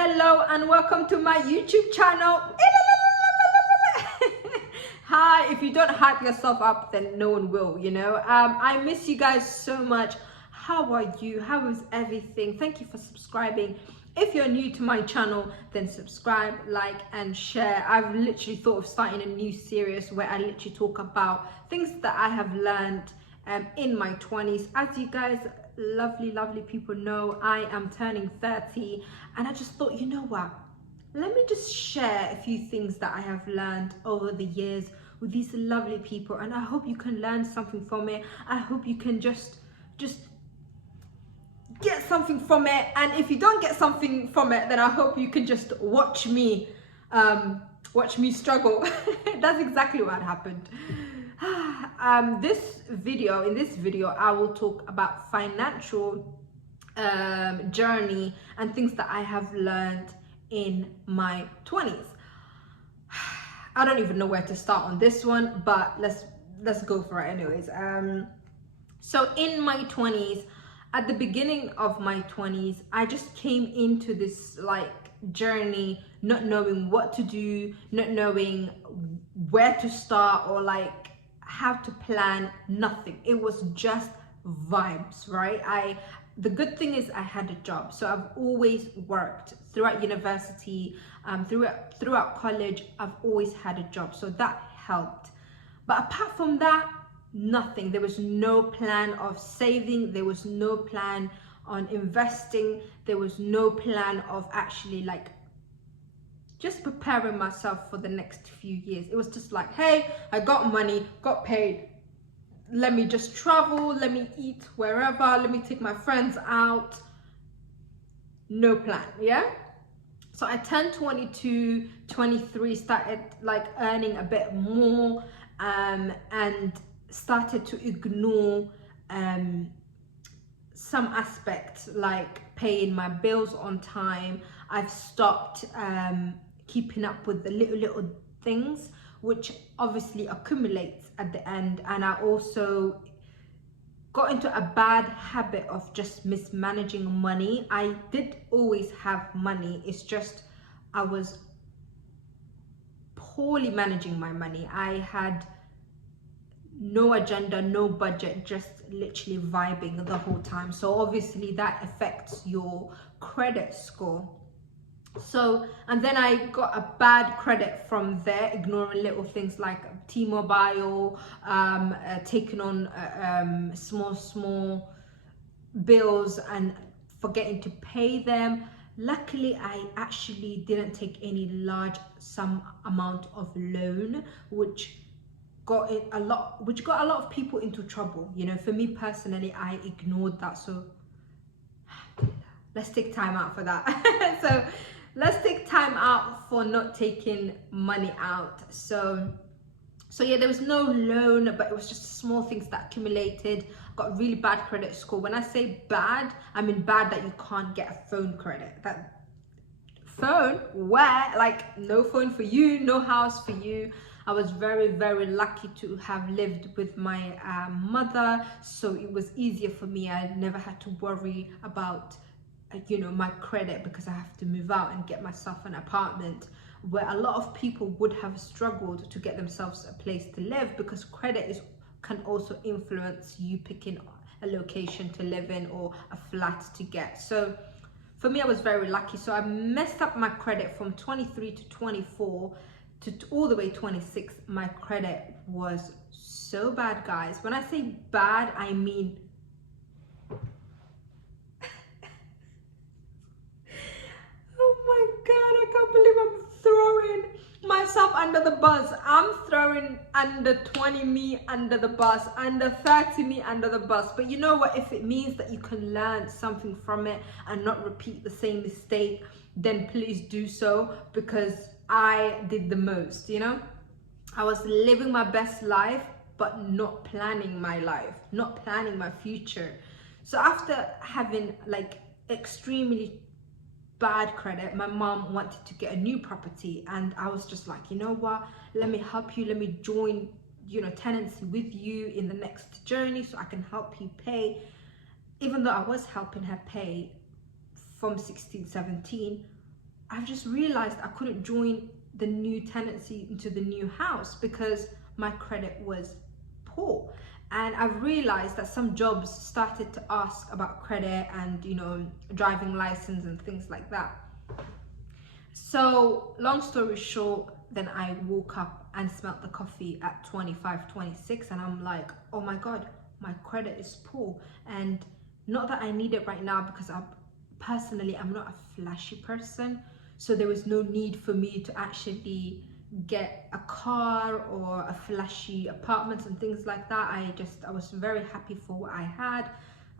Hello and welcome to my YouTube channel. Hi, if you don't hype yourself up, then no one will, you know. I miss you guys so much. How are you? How is everything? Thank you for subscribing. If you're new to my channel, then subscribe, like, and share. I've literally thought of starting a new series where I literally talk about things that I have learned in my 20s. As you guys lovely people know, I am turning 30, and I just thought, you know what, let me just share a few things that I have learned over the years with these lovely people, and I hope you can learn something from it. I hope you can just get something from it, and if you don't get something from it, then I hope you can just watch me struggle. That's exactly what happened. In this video I will talk about financial journey and things that I have learned in my 20s. I don't even know where to start on this one, but let's go for it anyways. So in my 20s, at the beginning of my 20s, I just came into this like journey not knowing what to do, not knowing where to start, or like how to plan. Nothing. It was just vibes, right? The good thing is I had a job, so I've always worked throughout university, throughout college. I've always had a job, so that helped. But apart from that, nothing. There was no plan of saving. There was no plan on investing. There was no plan of actually like just preparing myself for the next few years. It was just like, hey, I got money, got paid, let me just travel, let me eat wherever, let me take my friends out. No plan. Yeah, so I turned 22, 23, started like earning a bit more, and started to ignore some aspects like paying my bills on time. I've stopped keeping up with the little things, which obviously accumulates at the end. And I also got into a bad habit of just mismanaging money. I did always have money, it's just I was poorly managing my money. I had no agenda, no budget, just literally vibing the whole time. So obviously that affects your credit score. So, and then I got a bad credit from there, ignoring little things like T-Mobile, taking on small bills and forgetting to pay them. Luckily, I actually didn't take any large sum amount of loan, which got a lot of people into trouble. You know, for me personally, I ignored that. So let's take time out for that. So let's take time out for not taking money out. So yeah, there was no loan, but it was just small things that accumulated. Got really bad credit score. When I say bad, I mean bad that you can't get a phone credit. That phone, where? Like, no phone for you, no house for you. I was very lucky to have lived with my mother, so it was easier for me. I never had to worry about you know, my credit, because I have to move out and get myself an apartment, where a lot of people would have struggled to get themselves a place to live, because credit can also influence you picking a location to live in or a flat to get. So for me, I was very lucky. So I messed up my credit from 23 to 24 to all the way 26. My credit was so bad, guys. When I say bad, I mean myself under the bus. I'm throwing under 20 me under the bus, under 30 me under the bus. But you know what, if it means that you can learn something from it and not repeat the same mistake, then please do so, because I did the most. You know, I was living my best life but not planning my life, not planning my future. So after having like extremely bad credit, my mom wanted to get a new property, and I was just like, you know what, let me help you, let me join, you know, tenancy with you in the next journey so I can help you pay. Even though I was helping her pay from 16, 17, I've just realized I couldn't join the new tenancy into the new house because my credit was poor. And I've realized that some jobs started to ask about credit and, you know, driving license and things like that. So long story short, then I woke up and smelled the coffee at 25, 26, and I'm like, oh my God, my credit is poor. And not that I need it right now, because I'm not a flashy person. So there was no need for me to actually get a car or a flashy apartment and things like that. I was very happy for what I had.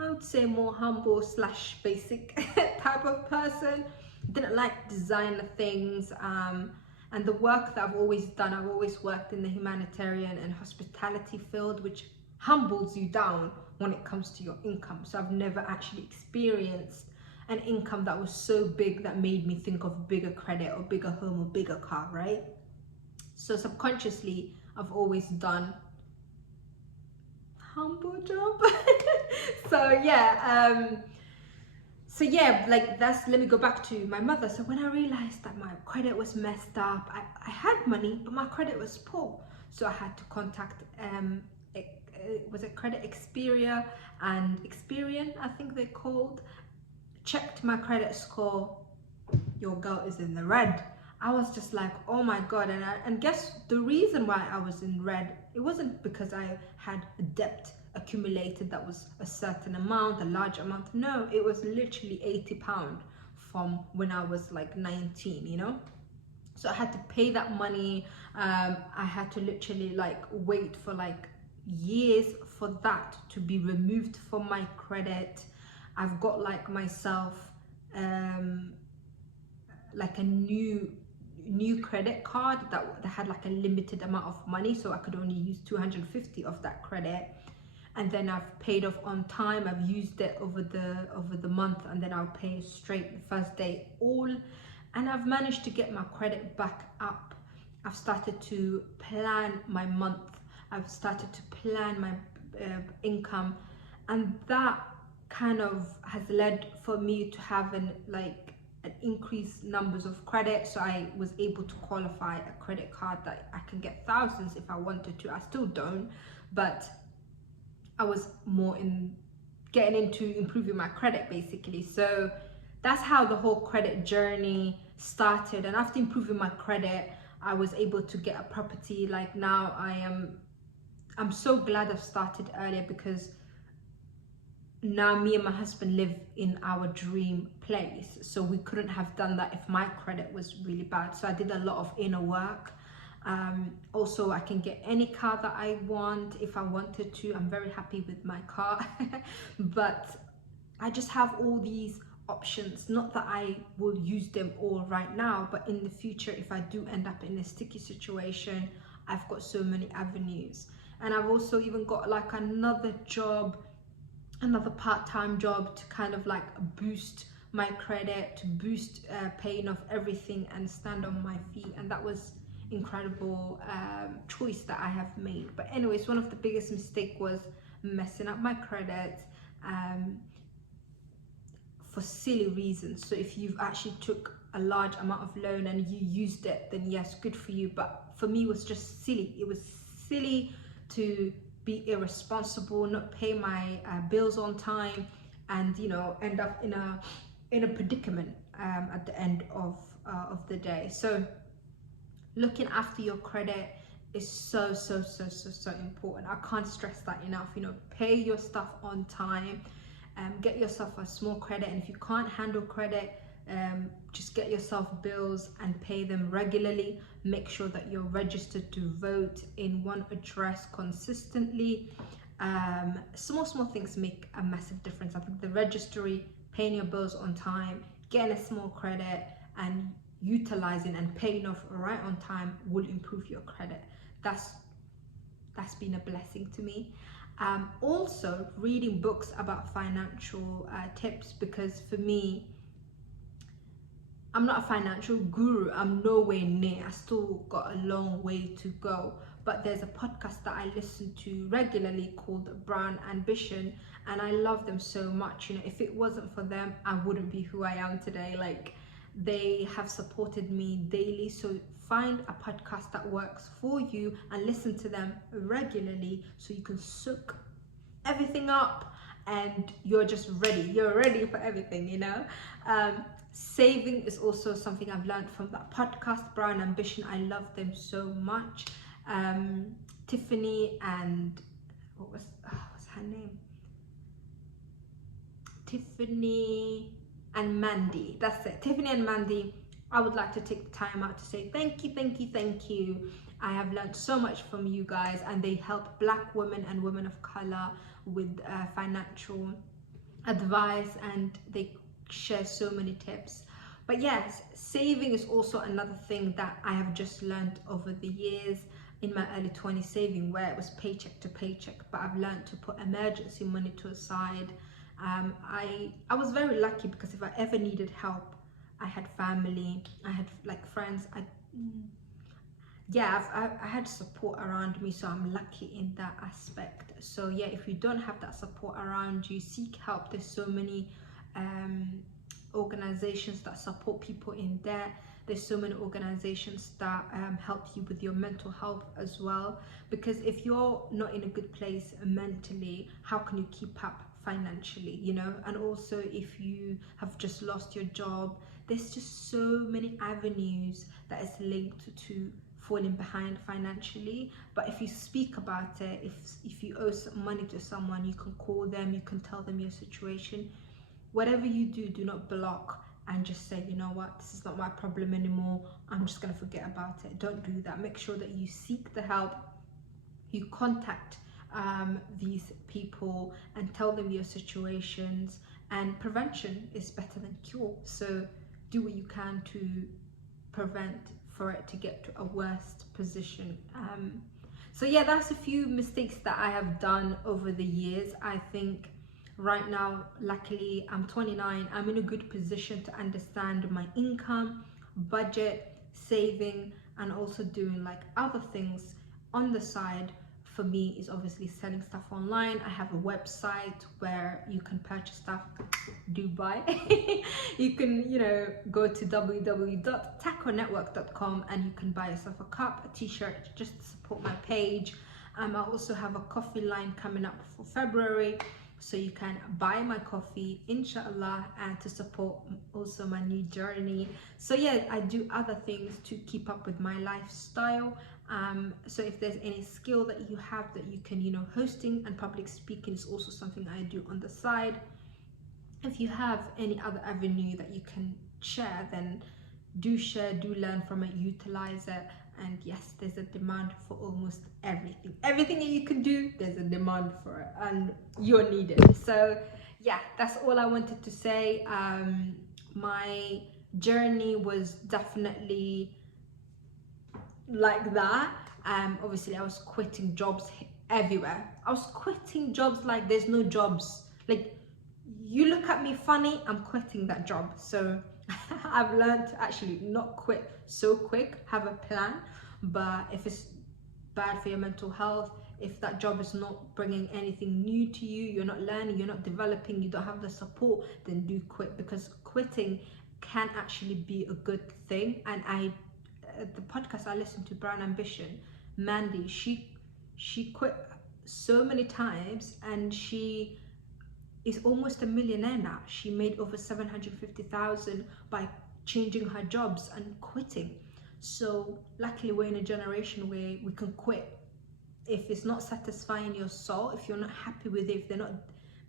I would say more humble / basic type of person. Didn't like designer things, and the work that I've always done, I've always worked in the humanitarian and hospitality field, which humbles you down when it comes to your income. So I've never actually experienced an income that was so big that made me think of bigger credit or bigger home or bigger car, right? So subconsciously, I've always done humble job. So yeah, like let me go back to my mother. So when I realized that my credit was messed up, I had money, but my credit was poor. So I had to contact was it Credit Xperia and Experian, I think they're called. Checked my credit score. Your girl is in the red. I was just like, oh my God. And guess the reason why I was in red, it wasn't because I had a debt accumulated that was a certain amount, a large amount. No, it was literally £80 from when I was like 19, you know? So I had to pay that money. I had to literally like wait for like years for that to be removed from my credit. I've got like myself like a new credit card that had like a limited amount of money, so I could only use 250 of that credit. And then I've paid off on time. I've used it over the month, and then I'll pay straight the first day all. And I've managed to get my credit back up. I've started to plan my month. I've started to plan my income, and that kind of has led for me to have an increased numbers of credit. So I was able to qualify a credit card that I can get thousands if I wanted to. I still don't, but I was more in getting into improving my credit basically. So that's how the whole credit journey started. And after improving my credit, I was able to get a property. Like now I'm so glad I've started earlier, because now me and my husband live in our dream place. So we couldn't have done that if my credit was really bad. So I did a lot of inner work. Also, I can get any car that I want if I wanted to. I'm very happy with my car. But I just have all these options. Not that I will use them all right now, but in the future, if I do end up in a sticky situation, I've got so many avenues. And I've also even got like another job, another part-time job to kind of like boost my credit, to boost paying off everything and stand on my feet. And that was incredible choice that I have made. But anyways, one of the biggest mistake was messing up my credit for silly reasons. So if you've actually took a large amount of loan and you used it, then yes, good for you. But for me, it was just silly. It was silly to be irresponsible, not pay my bills on time, and end up in a predicament at the end of the day. So looking after your credit is so important. I can't stress that enough. Pay your stuff on time, get yourself a small credit, and if you can't handle credit, just get yourself bills and pay them regularly. Make sure that you're registered to vote in one address consistently. Small things make a massive difference. I think the registry, paying your bills on time, getting a small credit, and utilizing and paying off right on time will improve your credit. That's been a blessing to me. Also reading books about financial tips, because for me, I'm not a financial guru. I'm nowhere near. I still got a long way to go. But there's a podcast that I listen to regularly called Brown Ambition, and I love them so much. If it wasn't for them, I wouldn't be who I am today. Like, They have supported me daily. So find a podcast that works for you and listen to them regularly so you can soak everything up and you're just ready. You're ready for everything, you know. Saving is also something I've learned from that podcast, Brown Ambition. I love them so much. Tiffany and what's her name? Tiffany and Mandy. That's it. Tiffany and Mandy. I would like to take the time out to say thank you, thank you, thank you. I have learned so much from you guys, and they help Black women and women of color with financial advice, and they share so many tips. But yes, saving is also another thing that I have just learned over the years. In my early 20s, saving where it was paycheck to paycheck, but I've learned to put emergency money to aside. I was very lucky because if I ever needed help, I had family, I had like friends. I had support around me, so I'm lucky in that aspect. So yeah, if you don't have that support around you, seek help. There's so many organizations that support people in debt. There's so many organizations that help you with your mental health as well, because if you're not in a good place mentally, how can you keep up financially, you know? And also if you have just lost your job, there's just so many avenues that is linked to falling behind financially. But if you speak about it, if you owe some money to someone, you can call them, you can tell them your situation. Whatever you do, do not block and just say, you know what, this is not my problem anymore, I'm just going to forget about it. Don't do that. Make sure that you seek the help, you contact these people and tell them your situations. And prevention is better than cure, so do what you can to prevent for it to get to a worse position. So yeah, that's a few mistakes that I have done over the years. I think right now, luckily, I'm 29. I'm in a good position to understand my income, budget, saving, and also doing like other things on the side. For me, is obviously selling stuff online. I have a website where you can purchase stuff. Dubai. You can, you know, go to www.taconetwork.com and you can buy yourself a cup, a t-shirt, just to support my page. I also have a coffee line coming up for February, so you can buy my coffee, inshallah, and to support also my new journey. So yeah, I do other things to keep up with my lifestyle. So if there's any skill that you have that you can, you know, hosting and public speaking is also something I do on the side. If you have any other avenue that you can share, then do share, do learn from it, utilize it. And yes, there's a demand for almost everything. Everything that you can do, there's a demand for it, and you're needed. So yeah, that's all I wanted to say. My journey was definitely like that. Obviously I was quitting jobs everywhere. I was quitting jobs like there's no jobs. Like, you look at me funny, I'm quitting that job. So I've learned to actually not quit so quick, have a plan. But if it's bad for your mental health, if that job is not bringing anything new to you, you're not learning, you're not developing, you don't have the support, then do quit, because quitting can actually be a good thing. And the podcast I listened to, Brown Ambition, Mandy, she quit so many times and she is almost a millionaire now. She made over 750,000 by changing her jobs and quitting. So luckily we're in a generation where we can quit if it's not satisfying your soul, if you're not happy with it, if they're not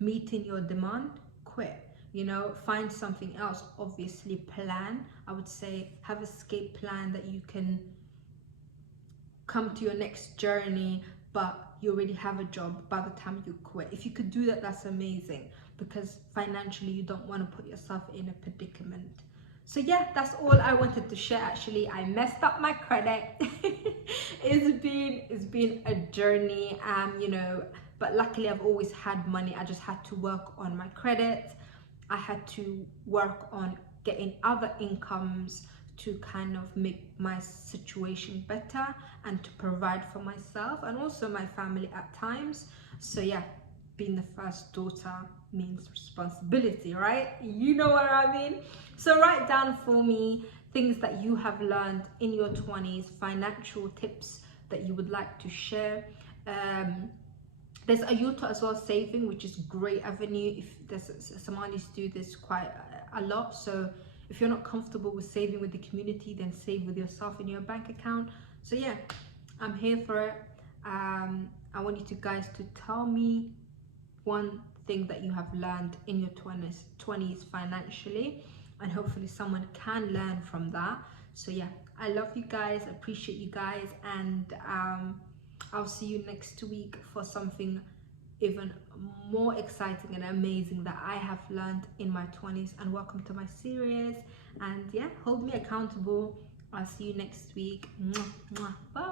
meeting your demand. Quit, you know, find something else. Obviously plan, I would say, have escape plan that you can come to your next journey, but you already have a job by the time you quit. If you could do that, that's amazing, because financially you don't want to put yourself in a predicament. So yeah, that's all I wanted to share. Actually, I messed up my credit. It's been a journey, you know, but luckily I've always had money. I just had to work on my credit. I had to work on getting other incomes to kind of make my situation better and to provide for myself and also my family at times. So yeah, being the first daughter, means responsibility, right? You know what I mean? So write down for me things that you have learned in your 20s, financial tips that you would like to share. There's Ayuta as well, saving, which is great avenue. If there's Somalis do this quite a lot. So if you're not comfortable with saving with the community, then save with yourself in your bank account. So yeah, I'm here for it. I want you guys to tell me one thing that you have learned in your 20s financially, and hopefully someone can learn from that. So yeah, I love you guys, appreciate you guys, and I'll see you next week for something even more exciting and amazing that I have learned in my 20s. And welcome to my series, and yeah, hold me accountable. I'll see you next week. Mwah, mwah. Bye.